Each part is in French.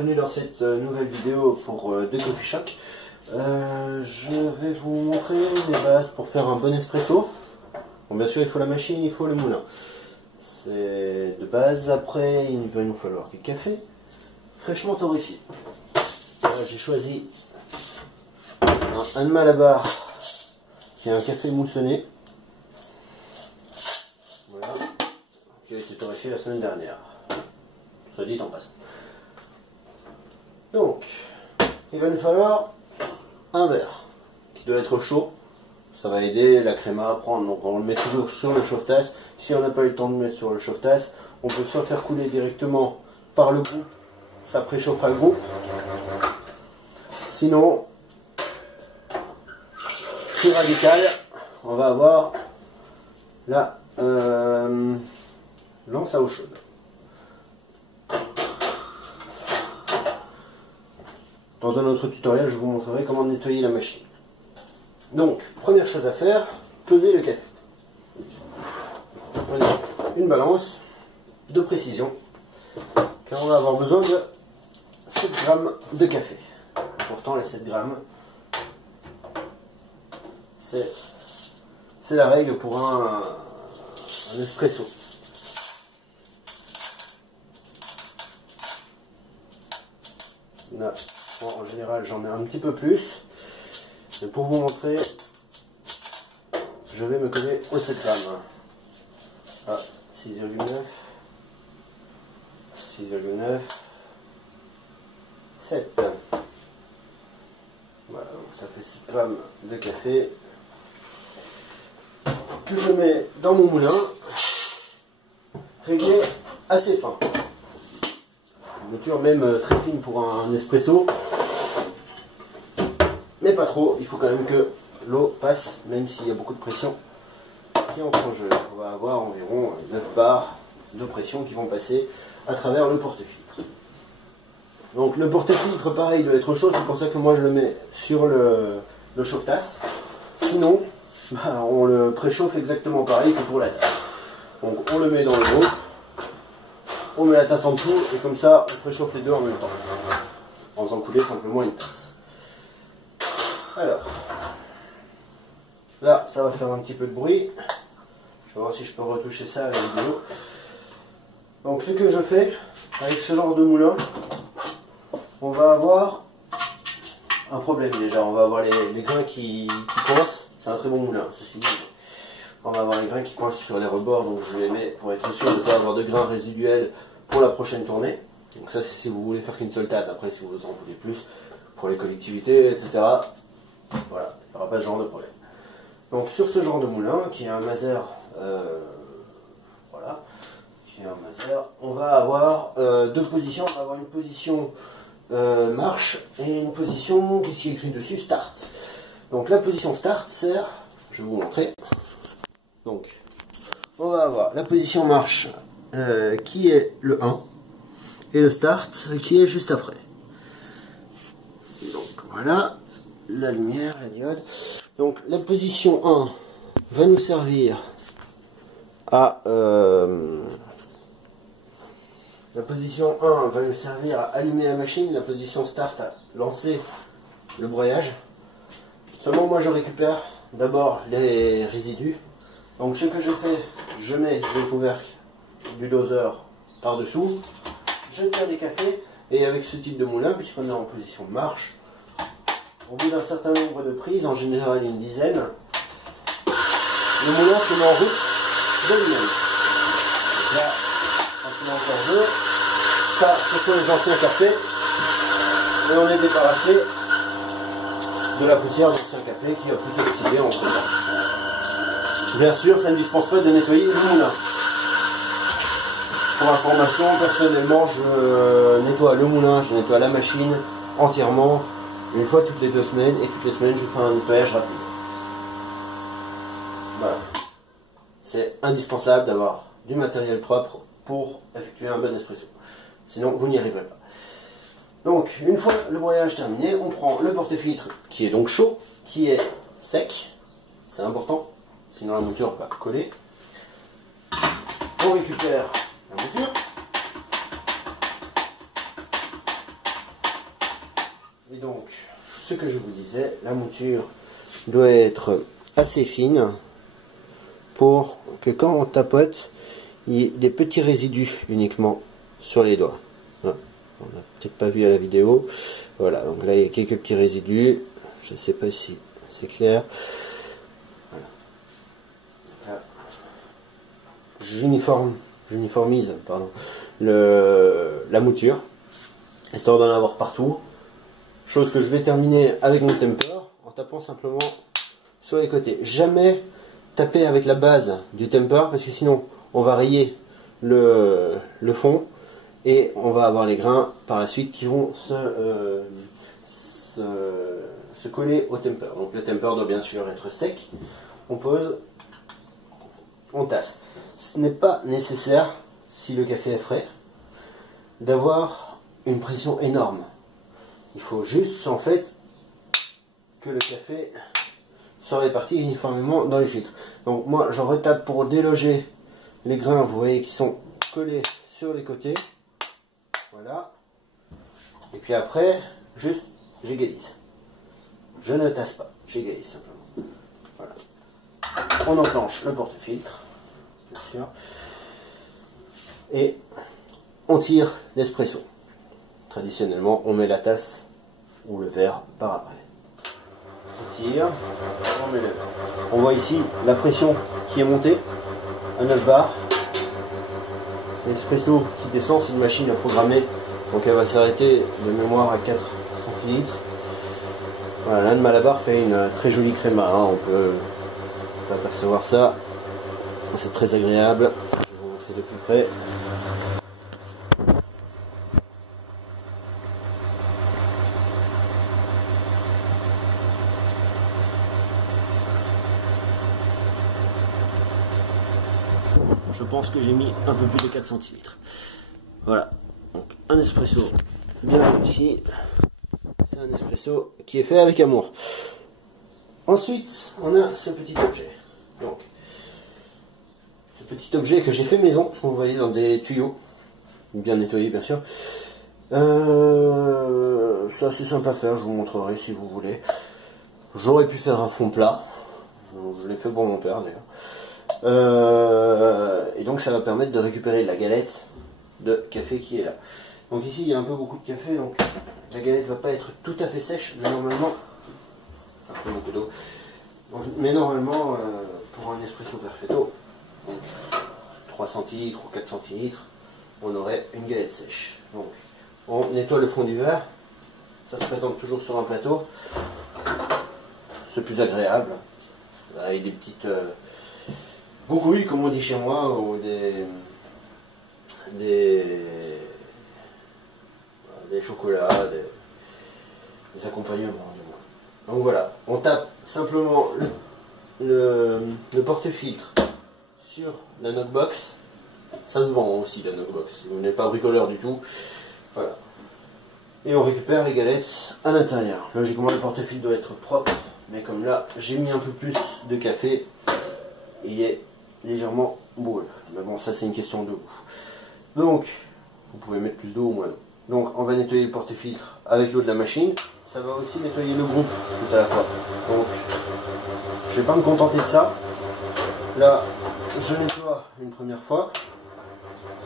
bienvenue dans cette nouvelle vidéo pour The Coffee Shock. Je vais vous montrer les bases pour faire un bon espresso. Bon, bien sûr il faut la machine, il faut le moulin. C'est de base. Après il va nous falloir du café fraîchement torréfié. J'ai choisi un Malabar qui est un café moussonné. Voilà. Qui a été torréfié la semaine dernière. Soit dit en passant. Donc, il va nous falloir un verre qui doit être chaud. Ça va aider la créma à prendre. Donc on le met toujours sur le chauffe-tasse. Si on n'a pas eu le temps de mettre sur le chauffe-tasse, on peut soit faire couler directement par le groupe. Ça préchauffera le groupe. Sinon, plus radical, on va avoir la lance à eau chaude. Dans un autre tutoriel, je vous montrerai comment nettoyer la machine. Donc, première chose à faire, peser le café. Prenez une balance de précision, car on va avoir besoin de 7 grammes de café. Pourtant, les 7 grammes, c'est la règle pour un espresso. Là, en général, j'en mets un petit peu plus. Mais pour vous montrer, je vais me coller aux 7 grammes. Ah, 6,9. 6,9. 7. Voilà, donc ça fait 6 grammes de café que je mets dans mon moulin, réglé assez fin. Une mouture même très fine pour un espresso, mais pas trop. Il faut quand même que l'eau passe, même s'il y a beaucoup de pression qui entre en jeu. On va avoir environ 9 bars de pression qui vont passer à travers le porte-filtre. Donc le porte-filtre pareil doit être chaud, c'est pour ça que moi je le mets sur le chauffe-tasse. Sinon, on le préchauffe exactement pareil que pour la tasse. Donc on le met dans le groupe, on met la tasse en dessous et comme ça on préchauffe les deux en même temps, en faisant couler simplement une tasse. Alors, là ça va faire un petit peu de bruit. Je vais voir si je peux retoucher ça à la vidéo. Donc ce que je fais avec ce genre de moulin, on va avoir un problème déjà. On va avoir les grains qui coincent. C'est un très bon moulin, ceci dit. On va avoir les grains qui coincent sur les rebords, donc je les mets pour être sûr de ne pas avoir de grains résiduels pour la prochaine tournée. Donc ça c'est si vous voulez faire qu'une seule tasse. Après si vous en voulez plus pour les collectivités, etc. Voilà, il n'y aura pas ce genre de problème. Donc sur ce genre de moulin, qui est un Maser, voilà, qui est un Maser, on va avoir deux positions. On va avoir une position marche et une position, qu'est-ce qui est écrit dessus, start. Donc la position start sert, je vais vous montrer. Donc on va avoir la position marche qui est le 1 et le start qui est juste après. Donc voilà la lumière, la diode. Donc la position 1 va nous servir à allumer la machine. La position start à lancer le broyage. Seulement moi je récupère d'abord les résidus. Donc ce que je fais, je mets le couvercle du doseur par dessous, je tire des cafés et avec ce type de moulin, puisqu'on est en position marche, au bout d'un certain nombre de prises, en général une dizaine, le moulin se met en route de lui-même. Là, quand il est encore jeu, ça ce sont les anciens cafés et on est débarrassé de la poussière d'ancien café qui a pu s'oxyder en temps. Bien sûr, ça ne dispense pas de nettoyer le moulin. Pour information, personnellement, je nettoie le moulin, je nettoie la machine entièrement, une fois toutes les 2 semaines, et toutes les semaines je fais un nettoyage rapide. Voilà. C'est indispensable d'avoir du matériel propre pour effectuer un bon espresso. Sinon, vous n'y arriverez pas. Donc, une fois le broyage terminé, on prend le porte-filtre qui est donc chaud, qui est sec, c'est important, sinon la mouture va coller. On récupère la mouture. Et donc, ce que je vous disais, la mouture doit être assez fine pour que quand on tapote, il y ait des petits résidus uniquement sur les doigts. Voilà. On n'a peut-être pas vu à la vidéo. Voilà, donc là il y a quelques petits résidus. Je ne sais pas si c'est clair. Voilà. J'uniformise la mouture, histoire d'en avoir partout. Chose que je vais terminer avec mon temper en tapant simplement sur les côtés. Jamais taper avec la base du temper parce que sinon on va rayer le fond et on va avoir les grains par la suite qui vont se coller au temper. Donc le temper doit bien sûr être sec. On pose, on tasse. Ce n'est pas nécessaire, si le café est frais, d'avoir une pression énorme. Il faut juste en fait que le café soit réparti uniformément dans les filtres. Donc moi j'en retape pour déloger les grains, vous voyez, qui sont collés sur les côtés. Voilà. Et puis après, juste j'égalise. Je ne tasse pas, j'égalise simplement. Voilà. On enclenche le porte-filtre, bien sûr. Et on tire l'espresso. Traditionnellement, on met la tasse ou le verre par après. On tire, on met le verre. On voit ici la pression qui est montée à 9 bars. L'espresso qui descend, c'est une machine à programmer, donc elle va s'arrêter de mémoire à 4 centilitres. Voilà, l'Inde Malabar fait une très jolie créma, hein. On peut apercevoir ça, c'est très agréable. Je vais vous montrer de plus près. Je pense que j'ai mis un peu plus de 4 centilitres. Voilà, donc un espresso bien réussi. C'est un espresso qui est fait avec amour. Ensuite, on a ce petit objet. Donc, ce petit objet que j'ai fait maison, vous voyez, dans des tuyaux, bien nettoyés bien sûr. C'est assez simple à faire, je vous montrerai si vous voulez. J'aurais pu faire un fond plat. Je l'ai fait pour mon père d'ailleurs. Et donc ça va permettre de récupérer la galette de café qui est là. Donc ici il y a un peu beaucoup de café, donc la galette va pas être tout à fait sèche, mais normalement, un peu beaucoup d'eau, mais normalement pour un espresso perfetto, donc 3 centilitres ou 4 centilitres, on aurait une galette sèche. Donc on nettoie le fond du verre, ça se présente toujours sur un plateau, c'est plus agréable, avec des petites gougouilles comme on dit chez moi, ou des chocolats, des accompagnements du moins. Donc voilà, on tape simplement le porte-filtre sur la knockbox. Ça se vend aussi la knockbox, si vous n'êtes pas bricoleur du tout. Voilà. Et on récupère les galettes à l'intérieur. Logiquement le porte-filtre doit être propre, mais comme là j'ai mis un peu plus de café, il est légèrement bourré. Mais bon, ça c'est une question d'eau. Donc, vous pouvez mettre plus d'eau ou moins d'eau. Donc, on va nettoyer le porte-filtre avec l'eau de la machine. Ça va aussi nettoyer le groupe tout à la fois. Donc, je ne vais pas me contenter de ça. Là, je nettoie une première fois.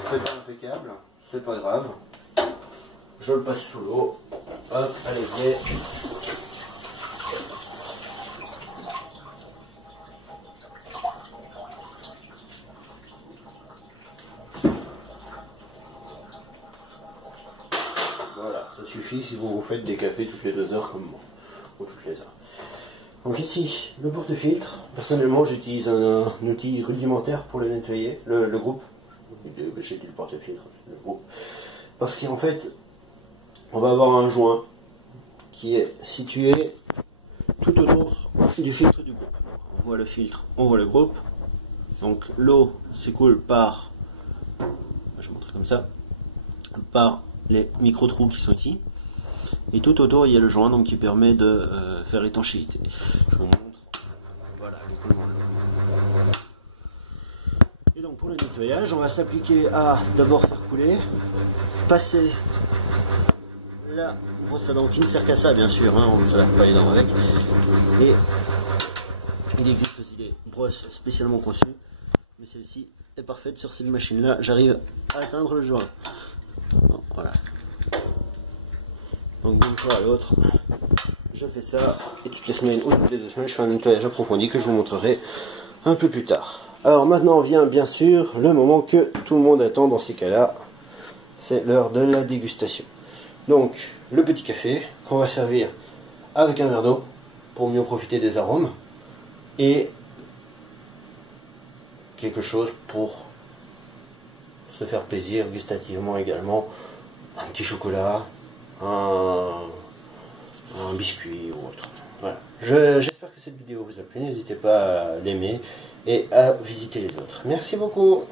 C'est pas impeccable, c'est pas grave. Je le passe sous l'eau. Hop, allez, prêt. Voilà, ça suffit si vous faites des cafés toutes les 2 heures comme moi, ou toutes les heures. Donc ici, le porte-filtre. Personnellement, j'utilise un outil rudimentaire pour le nettoyer, le groupe. J'ai dit le porte-filtre, le groupe. Parce qu'en fait, on va avoir un joint qui est situé tout autour du filtre du groupe. On voit le filtre, on voit le groupe. Donc l'eau s'écoule par, je vais montrer comme ça, par les micro-trous qui sont ici. Et tout autour, il y a le joint donc, qui permet de faire l'étanchéité. Je vous montre. Voilà, l'écoulement de l'eau. Et donc pour le nettoyage, on va s'appliquer à d'abord faire couler, passer la brosse à dents qui ne sert qu'à ça, bien sûr, hein, on ne se lave pas les dents avec. Et il existe aussi des brosses spécialement conçues, mais celle-ci est parfaite sur cette machine-là. J'arrive à atteindre le joint. Bon, voilà. Donc d'une fois à l'autre, je fais ça, et toutes les semaines ou toutes les 2 semaines, je fais un nettoyage approfondi que je vous montrerai un peu plus tard. Alors maintenant vient bien sûr le moment que tout le monde attend dans ces cas-là, c'est l'heure de la dégustation. Donc le petit café qu'on va servir avec un verre d'eau pour mieux profiter des arômes, et quelque chose pour se faire plaisir gustativement également, un petit chocolat, un biscuit ou autre. Voilà. J'espère que cette vidéo vous a plu, n'hésitez pas à l'aimer et à visiter les autres. Merci beaucoup.